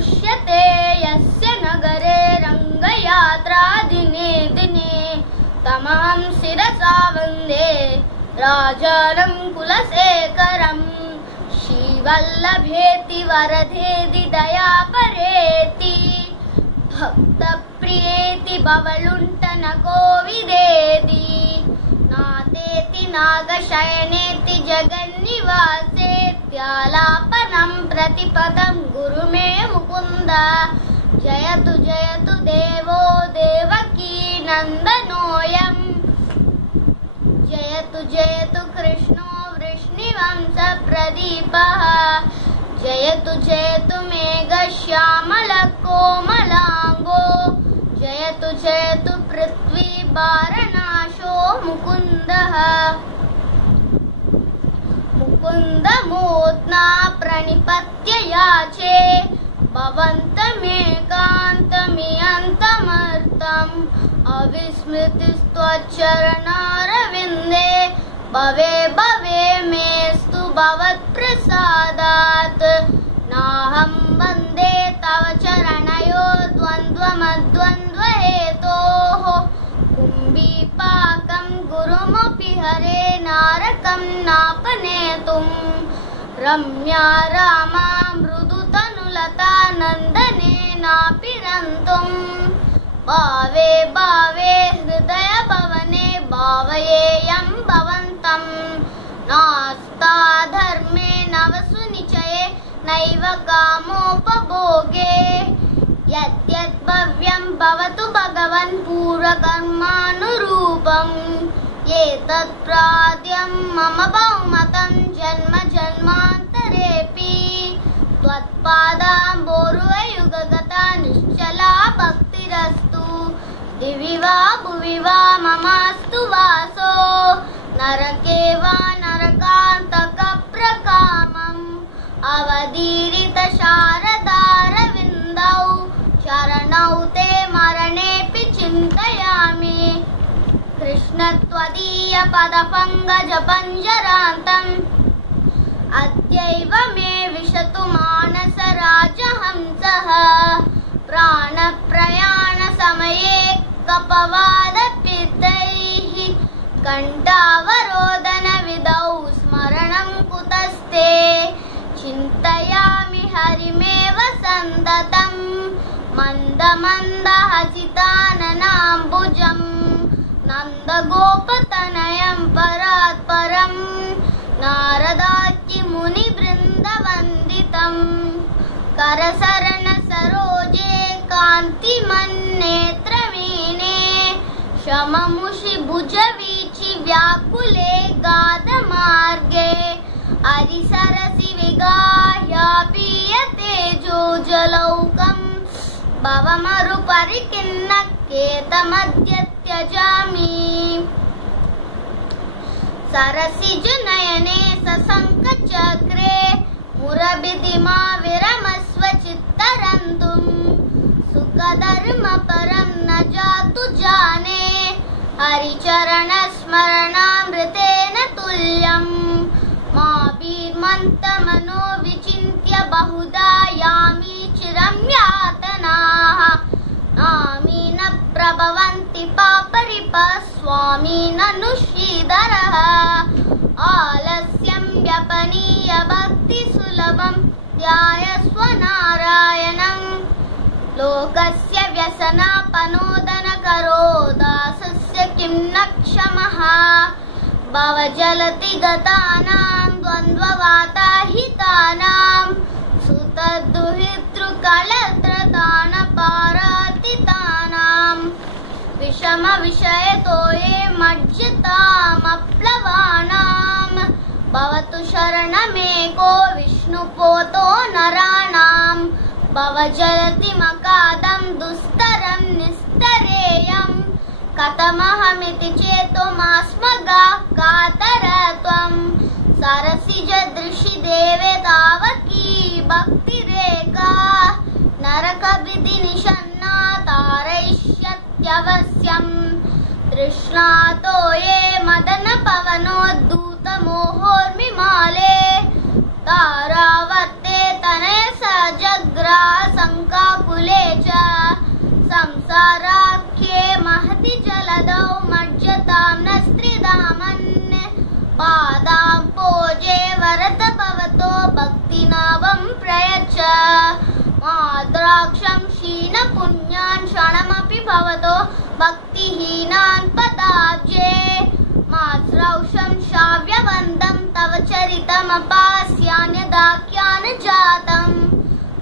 पुष्यते यस्य नगरे रंगयात्रा दिने दिने तमहं शिरसा वन्दे राजानं कुलशेखरम् श्रीवल्लभेति वरदेति दयापरेति भक्तप्रियेति बवलुण्ठन कोविदेति नातेति नागशयनेति जगन्निवासेत्यालापनं प्रतिपदं गुरु मे मुकुन्द जयतु जयतु देवो देवकी नन्दनोऽयम् जयतु जयतु कृष्णो वृष्णिवंशप्रदीपः जयतु जयतु मेघश्यामलकोमलाङ्गो जयतु जयतु पृथ्वीभारनाशो मुकुन्दः मुकुन्दमूर्ध्ना प्रणिपत्य याचे भवन्तमेकान्तमियन्तमर्थम् अविस्मृतिस्त्वच्चरणारविन्दे भवे भवे मेस्तु भवत्प्रसादात् नाहं वन्दे तव चरणयो द्वन्द्वमद्वन्द्वहेतोः कुम्भीपाकं गुरुमपि हरे नारकं नापनेतुम् रम्या रामा मृदुतनुलता नन्दनेनापि रन्तुम् भावे भावे हृदय भवने भावयेयं भवन्तं नास्ता धर्मे नवसुनिचये नैव कामोपभोगे यद्यद् भव्यं भवतु भगवन् पूर्वकर्मानुरूपम् एतत् प्राद्यं मम बहुमतं जन्म जन्मान्तरेऽपि त्वत्पादाम्बोरुहयुगगता निश्चला भक्तिरस्तु दिवि वा भुवि वा ममास्तु वासो नरके वा नरकान्तकप्रकामम् अवधीरित शारदारविन्दौ शरणौ ते मरणेऽपि चिन्तयामि कृष्ण त्वदीय पदपङ्कजपञ्जरान्तम् अद्यैव मे विशतु मानसराजहंसः प्राणप्रयाणसमये कपवादपितैः कण्ठावरोदनविधौ स्मरणं कुतस्ते चिन्तयामि हरिमेव सन्ततं मन्दमन्दहसिताननाम्बुजम् नन्दगोपतनयं परात्परं नारदाख्यमुनिवृन्दवन्दितम् करसरण सरोजे कान्तिमन्नेत्रमीने शममुषि भुजवीचि व्याकुले गाधमार्गे हरिसरसि विगाह्यापीयते जोजलौकम् भवमरुपरिकिन्नकेतमद्य त्यजामि सरसिजनयने सशङ्खचक्रे मुरभिधिमा विरमस्व चित्तरन्तुम् सुखधर्मपरं न जातु जाने हरिचरणस्मरणामृतेन तुल्यम् माभिर्मन्तमनो विचिन्त्य बहुधा यामि चिरं यातनाः नामी न प्रभवन्ति पापरिपः स्वामी ननु श्रीधरः आलस्यं व्यपनीय भक्तिसुलभं ध्यायस्व नारायणं लोकस्य व्यसनापनोदनकरो दासस्य किं न क्षमः भवजलति गतानां द्वन्द्ववाताहितानां सुतदुहितृकलत्रतानपारातितानां विषमविषयतो ये मज्जतामप्लवानां भवतु शरणमेको विष्णुपोतो नराणां भवजलति मकादं दुस्तरं निस्तरेयं कथमहमिति चेतोमास्मगा कातर त्वं सरसिजदृशि देवे तावकी भक्तिरेका नरकविधिनिषन्ना तारयिष्यत्यवश्यम् तृष्णातो ये मदनपवनोद्धूतमोहोर्मिमाले तारावर्ते तनय सजग्राह भज्यतां न स्त्रिदामन् पादाम्पोजे वरद भवतो भक्तिनावं प्रयच्छ माद्राक्षं क्षीणपुण्यान् क्षणमपि भवतो भक्तिहीनान् पदाब्जे मास्रौषं श्राव्यवन्दं तव चरितमपास्यान्यदाख्यान जातम्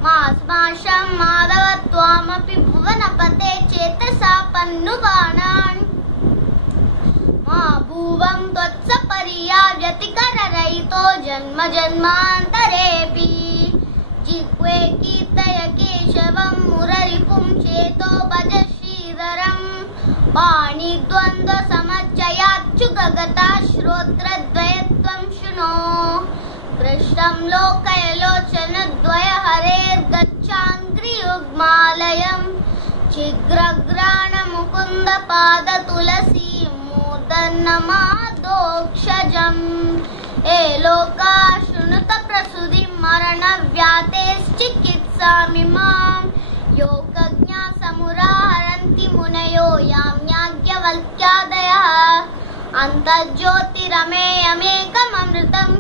मास्माशं माधव त्वामपि भुवनपते चेतसा पन्नुवाणान् मा भुवं त्वत्सपर्या व्यतिकररहितो जन्म जन्मान्तरेऽपि जिह्वे कीर्तय केशवं मुररिपुं चेतो भज श्रीधरम् पाणिद्वन्द्वसमच्चयाच्युगगता श्रोत्रद्वयत्वं शृणो कृष्णं लोकय लोचनद्वय हरेर्गच्छाङ्घ्रियुग्मालयं छिद्रघ्राणमुकुन्द पादतुलसी मूर्धन्यमादोक्षजम् हे लोका शृणुत प्रसूतिं मरणव्यातेश्चिकित्सामिमां योगज्ञा समुराहरन्ति मुनयो याम्याज्ञवल्क्यादयः अन्तर्ज्योतिरमेयमेकममृतं